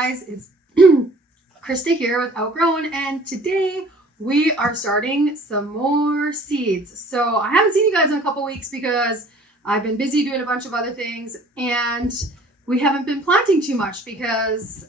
guys, it's Krista here with Outgrown, and today we are starting some more seeds. So I haven't seen you guys in a couple weeks because I've been busy doing a bunch of other things, and we haven't been planting too much because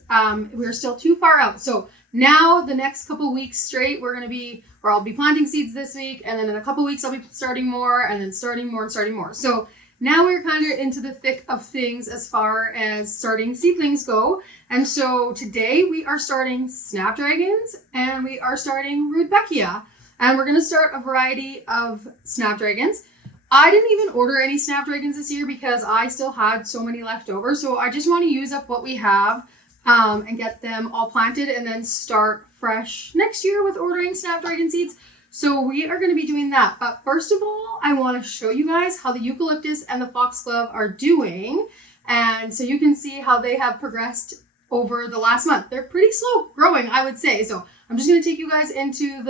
we're still too far out. So now the next couple weeks straight, I'll be planting seeds this week, and then in a couple weeks I'll be starting more, and then starting more and starting more. So now we're kind of into the thick of things as far as starting seedlings go. And so today we are starting Snapdragons and we are starting Rudbeckia. And we're going to start a variety of Snapdragons. I didn't even order any Snapdragons this year because I still had so many left over. So I just want to use up what we have and get them all planted and then start fresh next year with ordering Snapdragon seeds. So we are going to be doing that. But first of all, I want to show you guys how the eucalyptus and the foxglove are doing. And so you can see how they have progressed over the last month. They're pretty slow growing, I would say. So I'm just going to take you guys into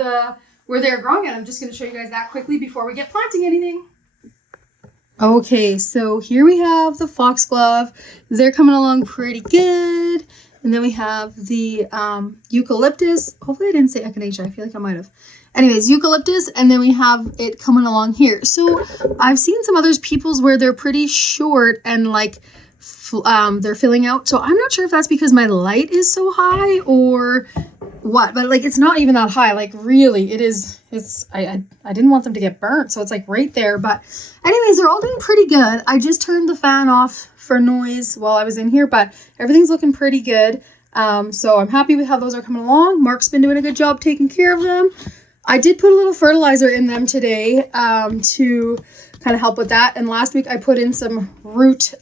where they're growing, and I'm just going to show you guys that quickly before we get planting anything. Okay, so here we have the foxglove. They're coming along pretty good. And then we have the eucalyptus. Hopefully I didn't say echinacea. I feel like I might have. Anyways, eucalyptus, and then we have it coming along here. So I've seen some others people's where they're pretty short and like they're filling out. So I'm not sure if that's because my light is so high or what, but like it's not even that high. Like really, it is. I didn't want them to get burnt, so it's like right there. But anyways, they're all doing pretty good. I just turned the fan off for noise while I was in here, but everything's looking pretty good. So I'm happy with how those are coming along. Mark's been doing a good job taking care of them. I did put a little fertilizer in them today to kind of help with that. And last week I put in some root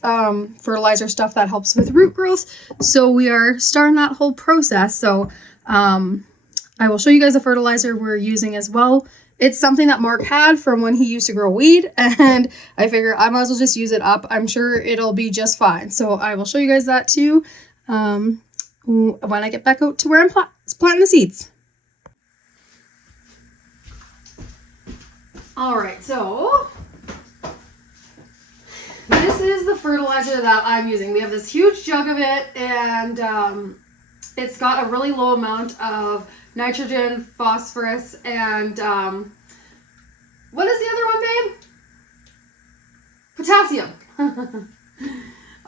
fertilizer stuff that helps with root growth. So we are starting that whole process. So I will show you guys the fertilizer we're using as well. It's something that Mark had from when he used to grow weed, and I figure I might as well just use it up. I'm sure it'll be just fine. So I will show you guys that too when I get back out to where I'm planting the seeds. All right, so this is the fertilizer that I'm using. We have this huge jug of it, and it's got a really low amount of nitrogen, phosphorus, and what is the other one, babe? Potassium.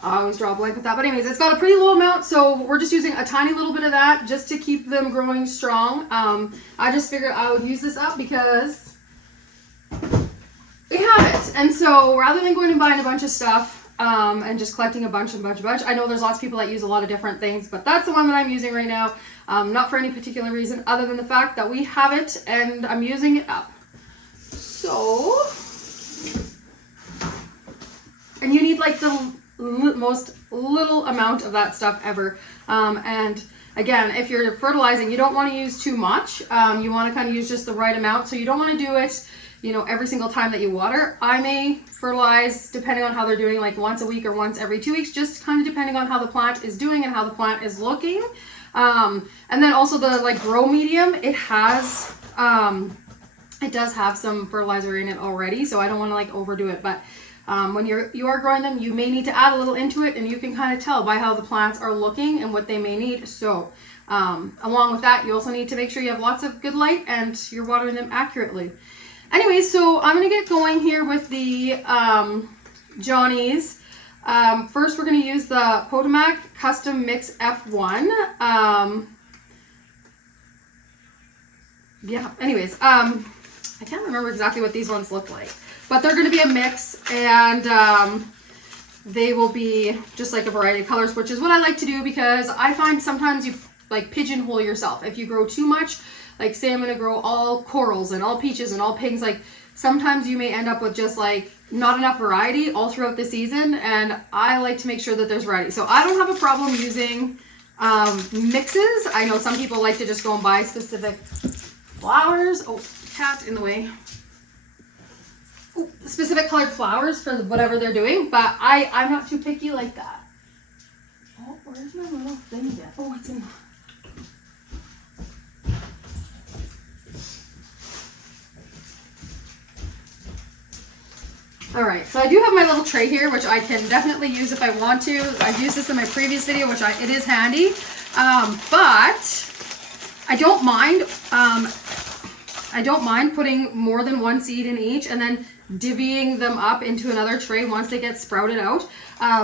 I always draw a blank with that, but anyways, it's got a pretty low amount, so we're just using a tiny little bit of that just to keep them growing strong. I just figured I would use this up because we have it. And so rather than going and buying a bunch of stuff and just collecting a bunch, I know there's lots of people that use a lot of different things, but that's the one that I'm using right now. Not for any particular reason other than the fact that we have it and I'm using it up. So, and you need like the most little amount of that stuff ever. And again, if you're fertilizing, you don't want to use too much. You want to kind of use just the right amount. So you don't want to do it, every single time that you water. I may fertilize, depending on how they're doing, like once a week or once every 2 weeks, just kind of depending on how the plant is doing and how the plant is looking. And then also the like grow medium, it does have some fertilizer in it already, so I don't want to like overdo it. But when you are growing them, you may need to add a little into it, and you can kind of tell by how the plants are looking and what they may need. So along with that, you also need to make sure you have lots of good light and you're watering them accurately. Anyway, so I'm going to get going here with the Johnnies. First, we're going to use the Potomac Custom Mix F1. Anyways, I can't remember exactly what these ones look like, but they're going to be a mix, and they will be just like a variety of colors, which is what I like to do because I find sometimes you like pigeonhole yourself. If you grow too much, like say I'm going to grow all corals and all peaches and all pinks, like sometimes you may end up with just like not enough variety all throughout the season, and I like to make sure that there's variety. So I don't have a problem using mixes. I know some people like to just go and buy specific flowers. Oh, cat in the way. Specific colored flowers for whatever they're doing, but I'm not too picky like that. Oh, where's my little thing again? Oh, it's in. All right, so I do have my little tray here, which I can definitely use if I want to. I've used this in my previous video, which it is handy. But I don't mind putting more than one seed in each and then divvying them up into another tray once they get sprouted out.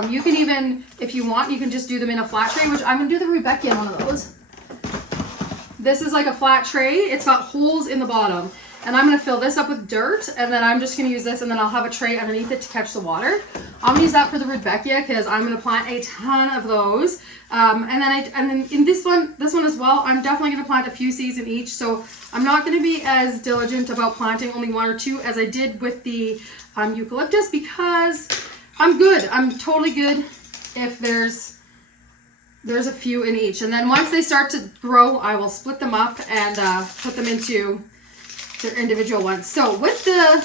You can even, if you want, you can just do them in a flat tray, which I'm gonna do the Rudbeckia in one of those. This is like a flat tray. It's got holes in the bottom. And I'm gonna fill this up with dirt, and then I'm just gonna use this, and then I'll have a tray underneath it to catch the water. I'm gonna use that for the Rudbeckia because I'm gonna plant a ton of those. And then in this one as well, I'm definitely gonna plant a few seeds in each. So I'm not gonna be as diligent about planting only one or two as I did with the eucalyptus, because I'm good. I'm totally good if there's a few in each. And then once they start to grow, I will split them up and put them into their individual ones. So with the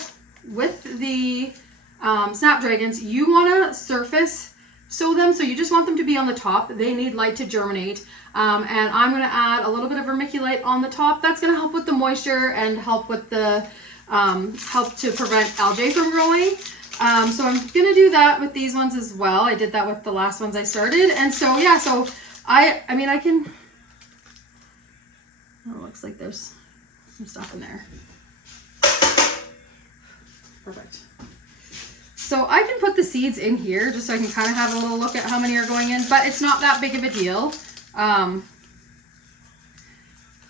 Snapdragons, you want to surface sow them, so you just want them to be on the top. They need light to germinate, and I'm going to add a little bit of vermiculite on the top. That's going to help with the moisture and help with the help to prevent algae from growing. So I'm going to do that with these ones as well. I did that with the last ones I started, and so yeah, so I mean I can. Oh, it looks like there's some stuff in there. Perfect. So I can put the seeds in here just so I can kind of have a little look at how many are going in, but it's not that big of a deal. I'm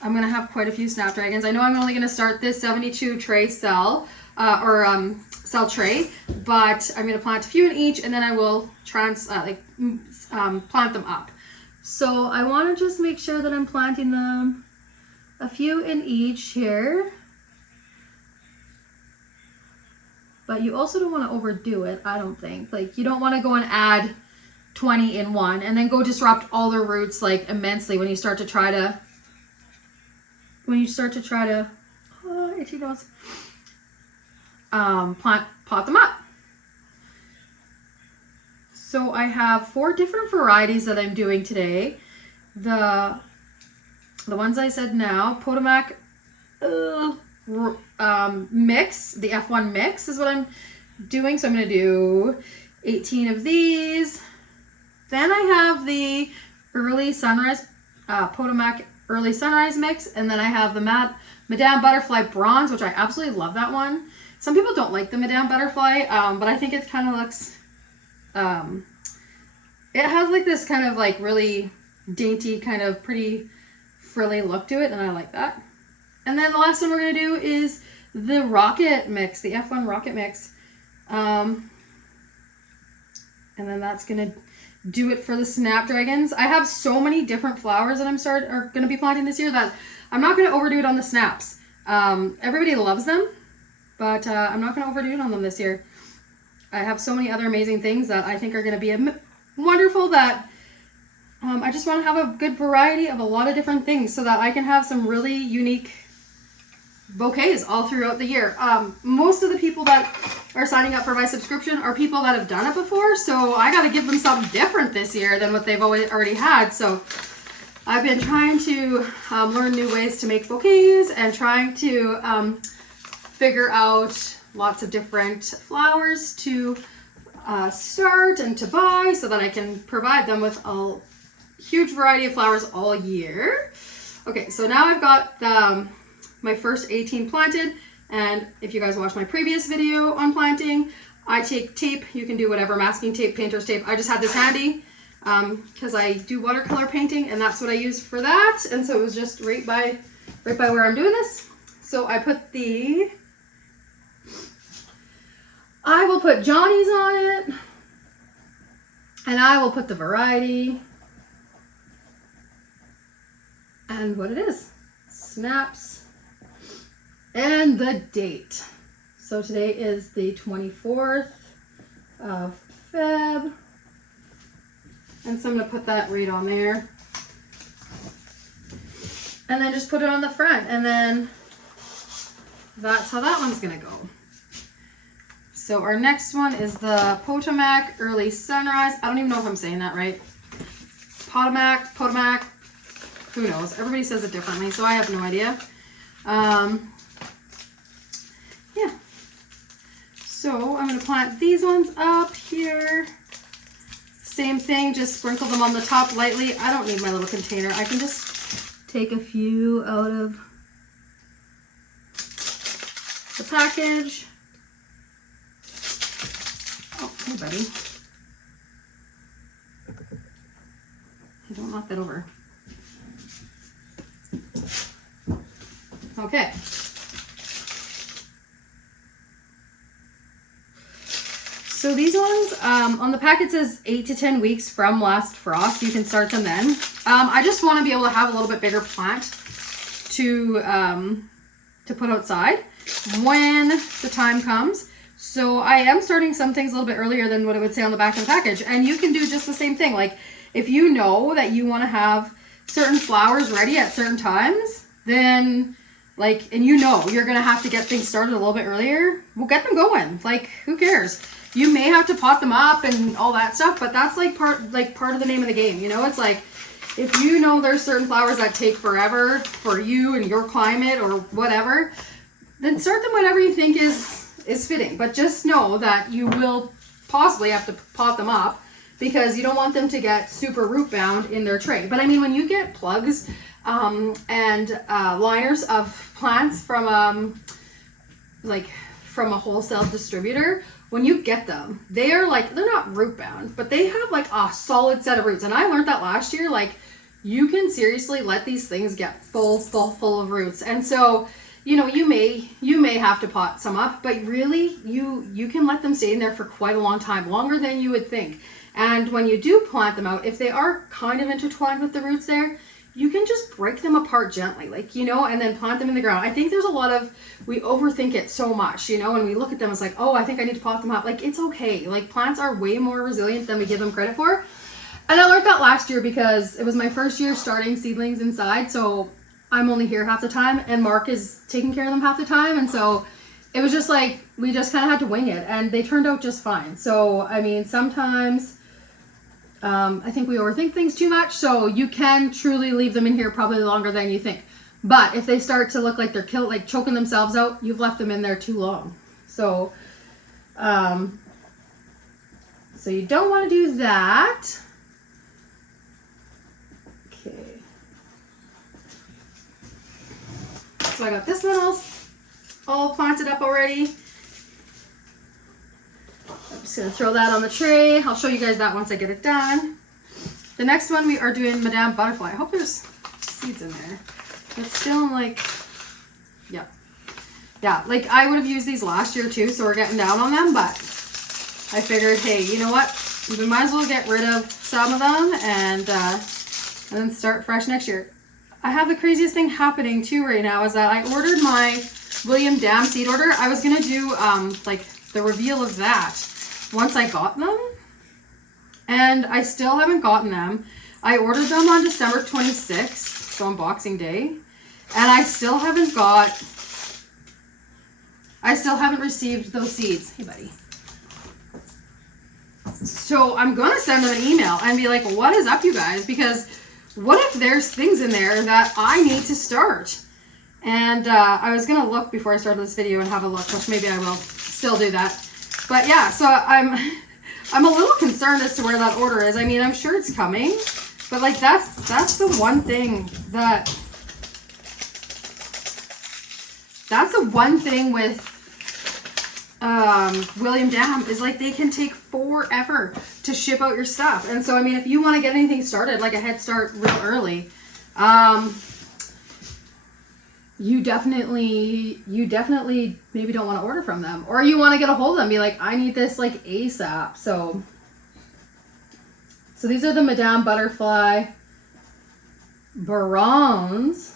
going to have quite a few Snapdragons. I know I'm only going to start this 72 tray cell, cell tray, but I'm going to plant a few in each, and then I will plant them up. So I want to just make sure that I'm planting them a few in each here. But you also don't want to overdo it, I don't think. Like, you don't want to go and add 20 in one and then go disrupt all their roots like immensely when you start to try to oh, itchy nose, pot them up. So I have 4 different varieties that I'm doing today. The ones I said now, Potomac mix, the F1 mix is what I'm doing. So I'm going to do 18 of these. Then I have the early sunrise, Potomac early sunrise mix. And then I have the Madame Butterfly bronze, which I absolutely love that one. Some people don't like the Madame Butterfly, but I think it kind of looks, it has like this kind of like really dainty, kind of pretty frilly look to it, and I like that. And then the last one we're going to do is the rocket mix, the F1 rocket mix. And then that's going to do it for the Snapdragons. I have so many different flowers that are going to be planting this year that I'm not going to overdo it on the snaps. Everybody loves them, but I'm not going to overdo it on them this year. I have so many other amazing things that I think are going to be wonderful that I just want to have a good variety of a lot of different things so that I can have some really unique bouquets all throughout the year. Most of the people that are signing up for my subscription are people that have done it before, so I got to give them something different this year than what they've already had. So I've been trying to learn new ways to make bouquets and trying to figure out lots of different flowers to start and to buy so that I can provide them with a huge variety of flowers all year. Okay, so now I've got my first 18 planted, and if you guys watched my previous video on planting, I take tape. You can do whatever, masking tape, painter's tape. I just had this handy because I do watercolor painting, and that's what I use for that. And so it was just right by where I'm doing this. So I will put Johnny's on it, and I will put the variety and what it is, snaps, and the date. So today is the 24th of Feb, and so I'm going to put that right on there, and then just put it on the front, and then that's how that one's going to go. So our next one is the Potomac Early Sunrise. I don't even know if I'm saying that right. Potomac, who knows? Everybody says it differently, so I have no idea. Yeah. So I'm going to plant these ones up here. same thing, just sprinkle them on the top lightly. I don't need my little container. I can just take a few out of the package. Oh, hey buddy. Don't knock that over. Okay. So these ones, on the packet says 8 to 10 weeks from last frost. You can start them then. I just want to be able to have a little bit bigger plant to put outside when the time comes. So I am starting some things a little bit earlier than what it would say on the back of the package. And you can do just the same thing. Like if you know that you want to have certain flowers ready at certain times, then like, and you know you're going to have to get things started a little bit earlier, well, get them going. Like, who cares? You may have to pot them up and all that stuff, but that's like part of the name of the game. You know, it's like, if you know there's certain flowers that take forever for you and your climate or whatever, then start them whenever you think is fitting. But just know that you will possibly have to pot them up because you don't want them to get super root bound in their tray. But I mean, when you get plugs and liners of plants from a wholesale distributor, when you get them, they're not root bound, but they have like a solid set of roots. And I learned that last year, like you can seriously let these things get full of roots. And so, you know, you may have to pot some up, but really you can let them stay in there for quite a long time, longer than you would think. And when you do plant them out, if they are kind of intertwined with the roots there, you can just break them apart gently, like, you know, and then plant them in the ground. I think there's a lot of, we overthink it so much, you know, and we look at them, it's like, oh, I think I need to pot them up. Like, it's okay. Like, plants are way more resilient than we give them credit for. And I learned that last year because it was my first year starting seedlings inside. So I'm only here half the time and Mark is taking care of them half the time. And so it was just like, we just kind of had to wing it and they turned out just fine. So, I mean, sometimes I think we overthink things too much, so you can truly leave them in here probably longer than you think. But if they start to look like they're choking themselves out, you've left them in there too long. So, so you don't want to do that. Okay. So I got this one all planted up already. I'm just going to throw that on the tray. I'll show you guys that once I get it done. The next one we are doing Madame Butterfly. I hope there's seeds in there. It's still like, yeah. Yeah, like I would have used these last year too, so we're getting down on them, but I figured, hey, you know what? We might as well get rid of some of them and then start fresh next year. I have the craziest thing happening too right now is that I ordered my William Dam seed order. I was going to do like the reveal of that once I got them, and I still haven't gotten them. I ordered them on December 26th, so on Boxing Day, and I still haven't received those seeds. Hey buddy. So I'm gonna send them an email and be like, what is up, you guys? Because what if there's things in there that I need to start? And I was gonna look before I started this video and have a look, which maybe I will still do that. But yeah, so I'm a little concerned as to where that order is. I mean, I'm sure it's coming, but like that's the one thing with William Dam is like they can take forever to ship out your stuff. And so I mean, if you want to get anything started, like a head start real early, you definitely maybe don't want to order from them, or you want to get a hold of them, be like, I need this like ASAP. So these are the Madame Butterfly Barons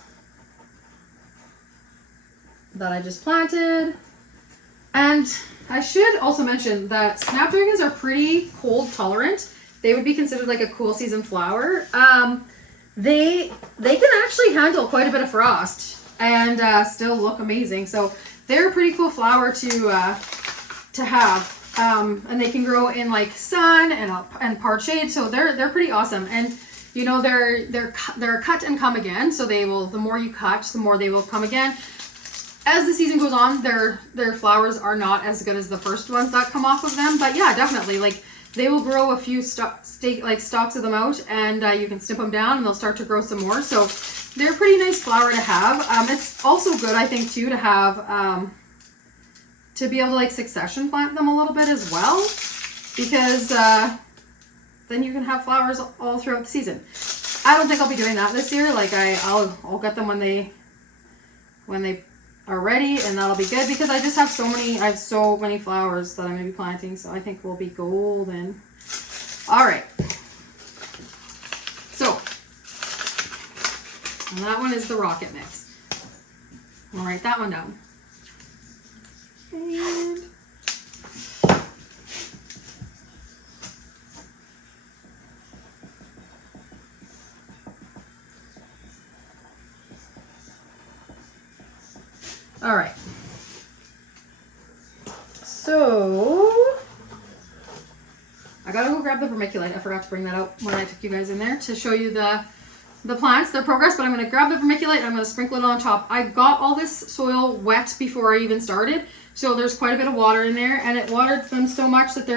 that I just planted. And I should also mention that Snapdragons are pretty cold tolerant. They would be considered like a cool season flower. They can actually handle quite a bit of frost and still look amazing. So they're a pretty cool flower to have. And they can grow in like sun and part shade. So they're pretty awesome. And you know, they're cut and come again. So they will, the more you cut, the more they will come again. As the season goes on, their flowers are not as good as the first ones that come off of them. But yeah, definitely, like they will grow a few stalks of them out, and you can snip them down and they'll start to grow some more. So they're a pretty nice flower to have. It's also good, I think, too, to have, to be able to like succession plant them a little bit as well, because then you can have flowers all throughout the season. I don't think I'll be doing that this year. Like I'll get them when they are ready, and that'll be good because I just have I have so many flowers that I'm going to be planting, so I think we'll be golden. All right. So, and that one is the rocket mix. I'll write that one down. And all right. So I gotta go grab the vermiculite. I forgot to bring that out when I took you guys in there to show you the plants, their progress, but I'm gonna grab the vermiculite and I'm gonna sprinkle it on top. I got all this soil wet before I even started, so there's quite a bit of water in there, and it watered them so much that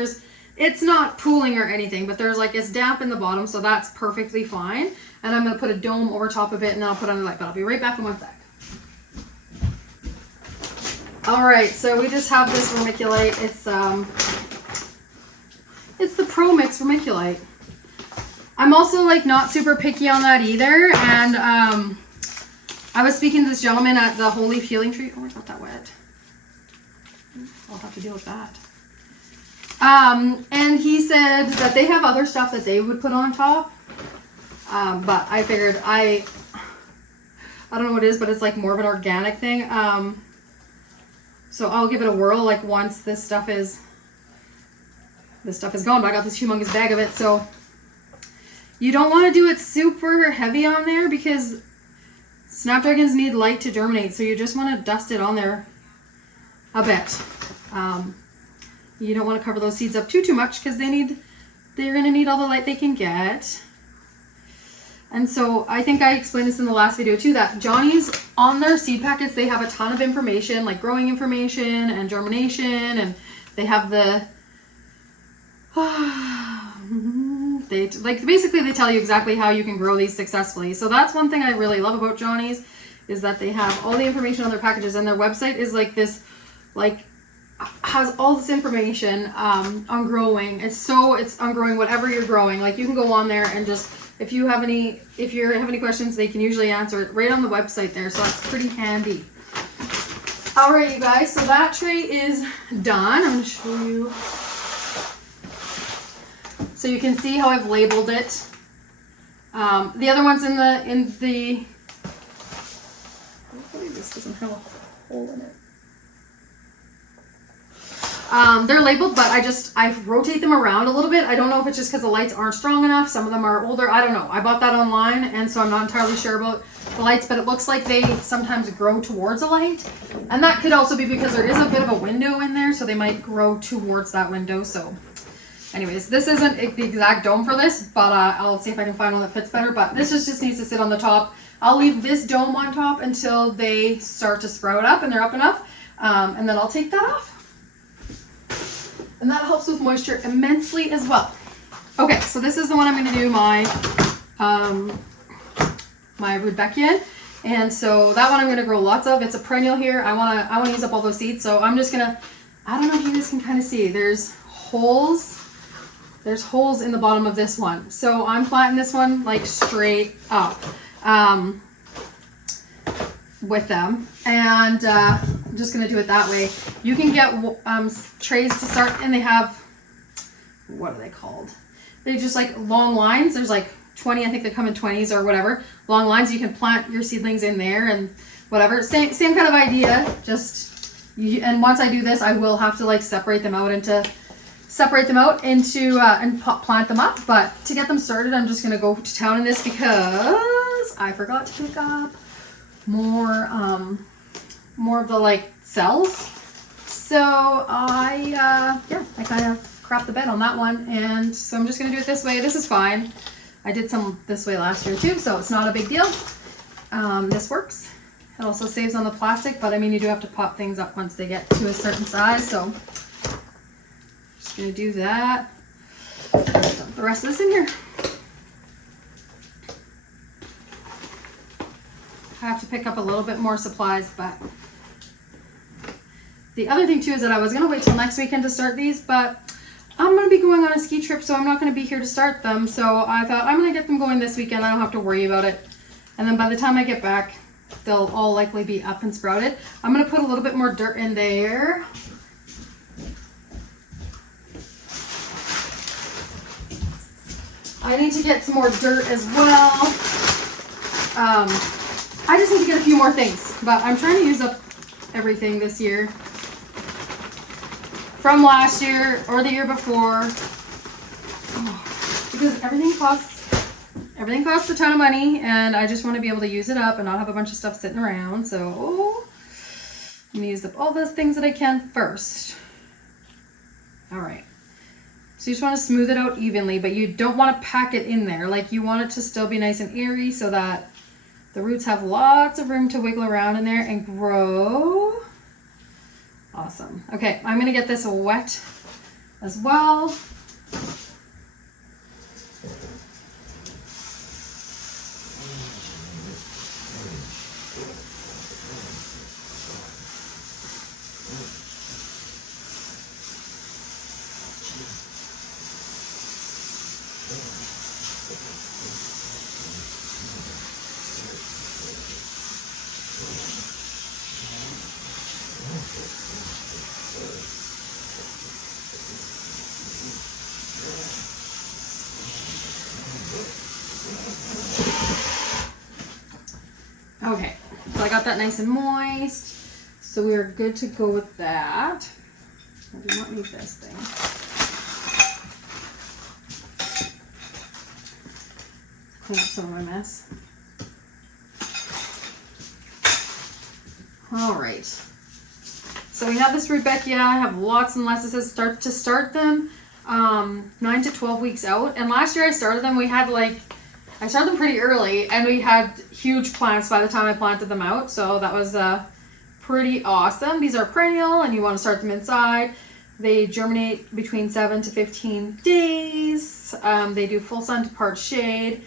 it's not pooling or anything, but it's damp in the bottom, so that's perfectly fine. And I'm gonna put a dome over top of it, and then I'll put on the light, but I'll be right back in one sec. All right, so we just have this vermiculite. It's the Pro Mix vermiculite. I'm also like not super picky on that either. And I was speaking to this gentleman at the Whole Leaf Healing Tree. Oh, I got that wet. I'll have to deal with that. And he said that they have other stuff that they would put on top. But I figured I don't know what it is, but it's like more of an organic thing. So I'll give it a whirl like once this stuff is gone, but I got this humongous bag of it. So you don't want to do it super heavy on there because snapdragons need light to germinate. So you just want to dust it on there a bit. You don't want to cover those seeds up too much because they're going to need all the light they can get. And so I think I explained this in the last video too, that Johnny's, on their seed packets, they have a ton of information, like growing information and germination, and they have basically they tell you exactly how you can grow these successfully. So that's one thing I really love about Johnny's, is that they have all the information on their packages, and their website is like this, like has all this information on growing. It's on growing whatever you're growing. Like you can go on there and just, if you have any questions, they can usually answer it right on the website there. So that's pretty handy. All right, you guys. So that tray is done. I'm going to show you. So you can see how I've labeled it. The other one's in the. Hopefully this doesn't have a hole in it. They're labeled, but I rotate them around a little bit. I don't know if it's just because the lights aren't strong enough. Some of them are older. I don't know. I bought that online, and so I'm not entirely sure about the lights, but it looks like they sometimes grow towards a light. And that could also be because there is a bit of a window in there, so they might grow towards that window. So anyways, this isn't the exact dome for this, but I'll see if I can find one that fits better. But this just needs to sit on the top. I'll leave this dome on top until they start to sprout up and they're up enough, and then I'll take that off. And that helps with moisture immensely as well. Okay, so this is the one I'm going to do my Rudbeckia in. And so that one I'm going to grow lots of. It's a perennial here. I want to use up all those seeds. So I'm just going to, I don't know if you guys can kind of see. There's holes in the bottom of this one. So I'm planting this one like straight up with them. And I'm just going to do it that way. You can get trays to start, and they have, what are they called? They just like long lines. There's like 20, I think they come in 20s or whatever. Long lines, you can plant your seedlings in there and whatever. Same kind of idea. And once I do this, I will have to like separate them out and plant them up. But to get them started, I'm just going to go to town in this because I forgot to pick up more of the like cells. So I kind of crapped the bed on that one, and so I'm just gonna do it this way. This is fine. I did some this way last year too, so it's not a big deal. This works. It also saves on the plastic, but I mean you do have to pop things up once they get to a certain size. So just gonna do that. Dump the rest of this in here. I have to pick up a little bit more supplies, but the other thing too is that I was going to wait till next weekend to start these, but I'm going to be going on a ski trip, so I'm not going to be here to start them. So I thought I'm going to get them going this weekend. I don't have to worry about it. And then by the time I get back, they'll all likely be up and sprouted. I'm going to put a little bit more dirt in there. I need to get some more dirt as well. I just need to get a few more things, but I'm trying to use up everything this year from last year or the year before, because everything costs a ton of money, and I just want to be able to use it up and not have a bunch of stuff sitting around. So I'm gonna use up all those things that I can first. All right. So you just want to smooth it out evenly, but you don't want to pack it in there. Like, you want it to still be nice and airy so that the roots have lots of room to wiggle around in there and grow. Awesome. Okay, I'm going to get this wet as well. Okay, so I got that nice and moist, so we are good to go with that. I do not need this thing. Clean up some of my mess. All right, so we have this Rudbeckia. I have lots and lots. It says start them 9 to 12 weeks out, and last year I started them. I started them pretty early, and we had huge plants by the time I planted them out, so that was pretty awesome. These are perennial, and you want to start them inside. They germinate between 7 to 15 days. They do full sun to part shade.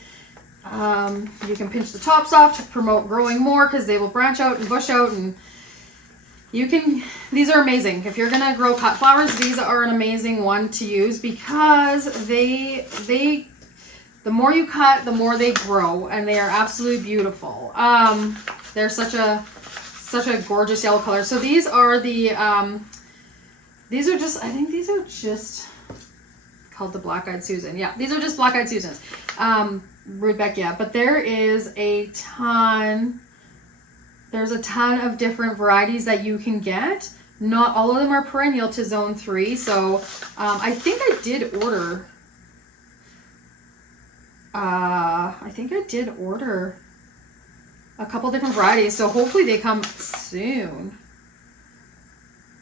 You can pinch the tops off to promote growing more, because they will branch out and bush out, and these are amazing. If you're gonna grow cut flowers, these are an amazing one to use, because the more you cut, the more they grow, and they are absolutely beautiful. They're such a gorgeous yellow color. So these are I think these are just called the Black Eyed Susan. Yeah, these are just Black Eyed Susans. Rudbeckia, but there's a ton of different varieties that you can get. Not all of them are perennial to zone 3. So I think I did order a couple different varieties, so hopefully they come soon,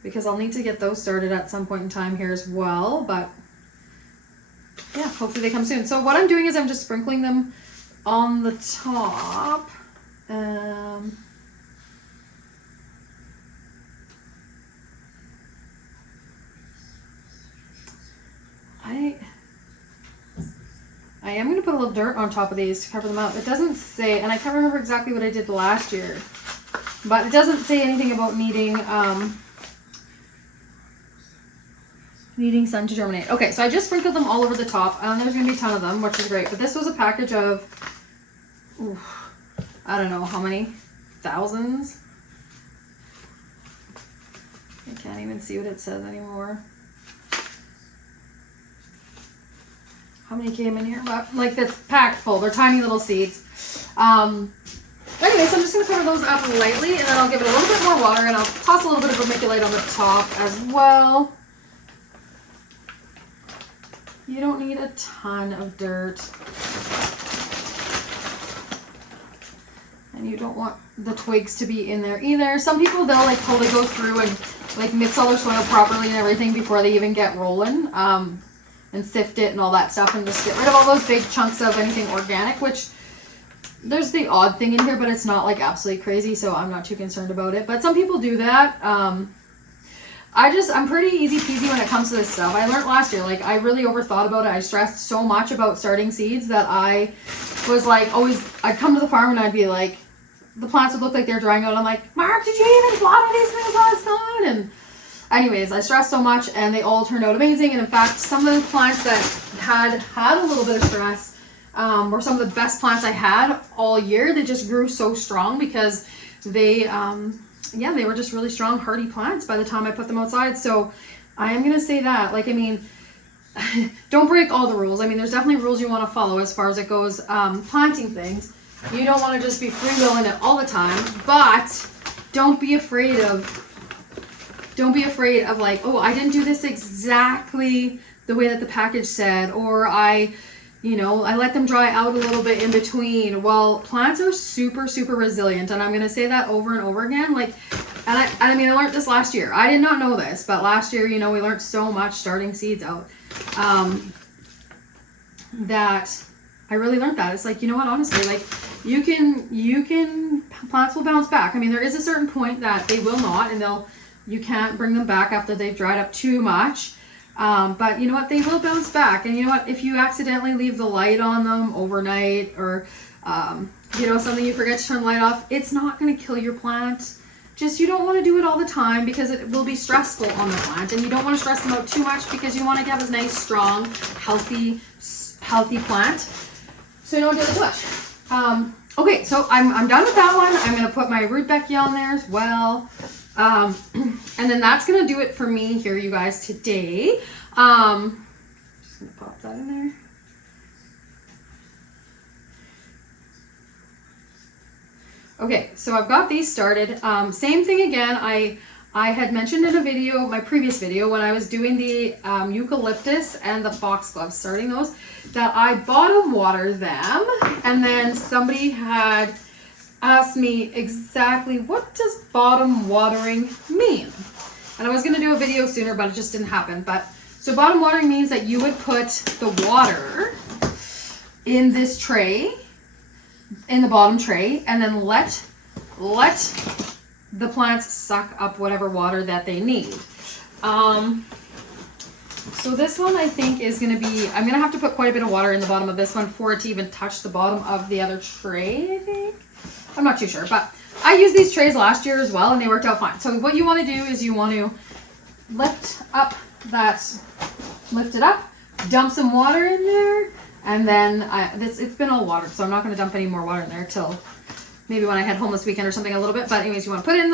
because I'll need to get those started at some point in time here as well. But yeah, hopefully they come soon. So what I'm doing is I'm just sprinkling them on the top. I am going to put a little dirt on top of these to cover them up. It doesn't say, and I can't remember exactly what I did last year, but it doesn't say anything about needing sun to germinate. Okay, so I just sprinkled them all over the top, and there's going to be a ton of them, which is great. But this was a package of, I don't know how many thousands. I can't even see what it says anymore. How many came in here? But like, that's packed full. They're tiny little seeds. Anyway, so I'm just going to cover those up lightly, and then I'll give it a little bit more water, and I'll toss a little bit of vermiculite on the top as well. You don't need a ton of dirt. And you don't want the twigs to be in there either. Some people, they'll like totally go through and like mix all their soil properly and everything before they even get rolling. And sift it and all that stuff, and just get rid of all those big chunks of anything organic, which there's the odd thing in here, but it's not like absolutely crazy, so I'm not too concerned about it. But some people do that. I'm pretty easy peasy when it comes to this stuff. I learned last year, like I really overthought about it. I stressed so much about starting seeds that I was like I'd come to the farm and I'd be like, the plants would look like they're drying out. I'm like, Mark, did you even water these things last time? And anyways, I stressed so much and they all turned out amazing. And in fact, some of the plants that had a little bit of stress were some of the best plants I had all year. They just grew so strong because they were just really strong, hardy plants by the time I put them outside. So I am going to say that, like, I mean, don't break all the rules. I mean, there's definitely rules you want to follow as far as it goes, planting things. You don't want to just be freewheeling it all the time, but don't be afraid of like, oh, I didn't do this exactly the way that the package said, or I let them dry out a little bit in between. Well, plants are super, super resilient, and I'm going to say that over and over again. Like, and I mean, I learned this last year. I did not know this, but last year, we learned so much starting seeds out, that I really learned that. It's like, you know what, honestly, like, plants will bounce back. I mean, there is a certain point that they will not, and you can't bring them back after they've dried up too much. But you know what, they will bounce back. And you know what, if you accidentally leave the light on them overnight, or something, you forget to turn the light off, it's not going to kill your plant. Just, you don't want to do it all the time because it will be stressful on the plant, and you don't want to stress them out too much because you want to have a nice, strong, healthy plant. So you don't do it too much. Okay, so I'm done with that one. I'm going to put my Rudbeckia on there as well. And then that's going to do it for me here, you guys, today. Just going to pop that in there. Okay, so I've got these started. Same thing again. I had mentioned in a video, my previous video, when I was doing the eucalyptus and the foxglove, starting those, that I bottom water them, and then somebody had asked me exactly what does bottom watering mean. And I was going to do a video sooner, but it just didn't happen. But so bottom watering means that you would put the water in this tray, in the bottom tray, and then let the plants suck up whatever water that they need. So this one I think is going to be, I'm going to have to put quite a bit of water in the bottom of this one for it to even touch the bottom of the other tray, I think. I'm not too sure, but I used these trays last year as well, and they worked out fine. So what you want to do is you want to lift it up, dump some water in there, and then it's been all watered, so I'm not going to dump any more water in there till maybe when I had homeless weekend or something a little bit. But anyways, you want to put it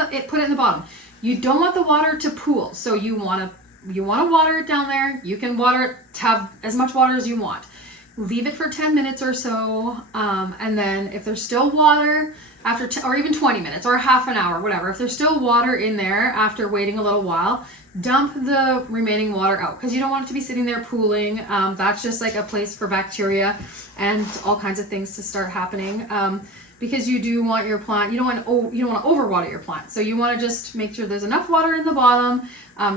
in the bottom. You don't want the water to pool, so you want to water it down there. You can water it to have as much water as you want. Leave it for 10 minutes or so, and then if there's still water after or even 20 minutes or half an hour, whatever, if there's still water in there after waiting a little while, dump the remaining water out, because you don't want it to be sitting there pooling. That's just like a place for bacteria and all kinds of things to start happening, because you do want your plant, you don't want to overwater your plant. So you want to just make sure there's enough water in the bottom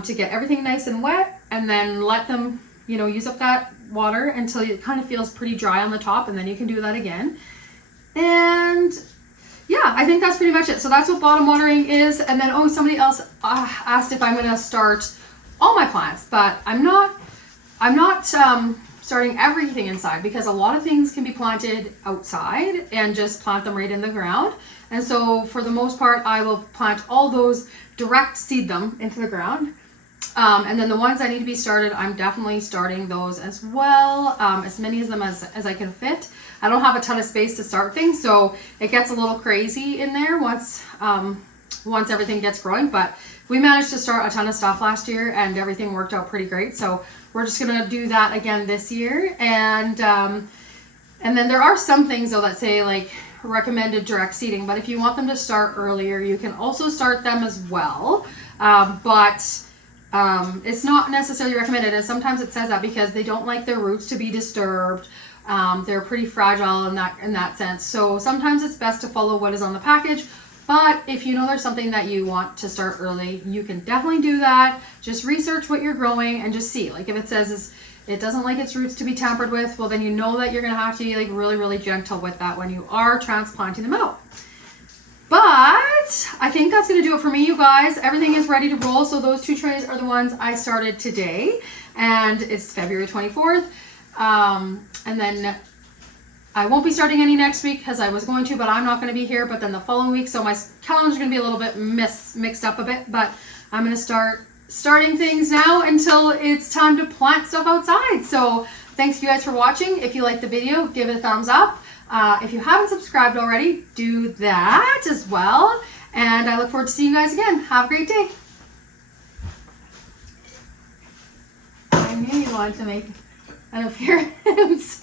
to get everything nice and wet, and then let them use up that water until it kind of feels pretty dry on the top, and then you can do that again. And yeah, I think that's pretty much it. So that's what bottom watering is. And then, somebody else asked if I'm going to start all my plants, but I'm not starting everything inside, because a lot of things can be planted outside and just plant them right in the ground. And so for the most part, I will plant all those, direct seed them into the ground. And then the ones that need to be started, I'm definitely starting those as well, as many of them as I can fit. I don't have a ton of space to start things, so it gets a little crazy in there once everything gets growing. But we managed to start a ton of stuff last year, and everything worked out pretty great. So we're just gonna do that again this year. And then there are some things though that say like recommended direct seeding, but if you want them to start earlier, you can also start them as well. But it's not necessarily recommended, and sometimes it says that because they don't like their roots to be disturbed. They're pretty fragile in that sense. So sometimes it's best to follow what is on the package. But if you know there's something that you want to start early, you can definitely do that. Just research what you're growing and just see. Like if it says it doesn't like its roots to be tampered with, well then you know that you're gonna have to be like really, really gentle with that when you are transplanting them out. But I think that's going to do it for me, you guys. Everything is ready to roll. So those 2 trays are the ones I started today. And it's February 24th. And then I won't be starting any next week because I was going to, but I'm not going to be here. But then the following week, so my calendar's going to be a little bit mixed up a bit. But I'm going to starting things now until it's time to plant stuff outside. So thanks you guys for watching. If you liked the video, give it a thumbs up. If you haven't subscribed already, do that as well. And I look forward to seeing you guys again. Have a great day. I knew you wanted to make an appearance.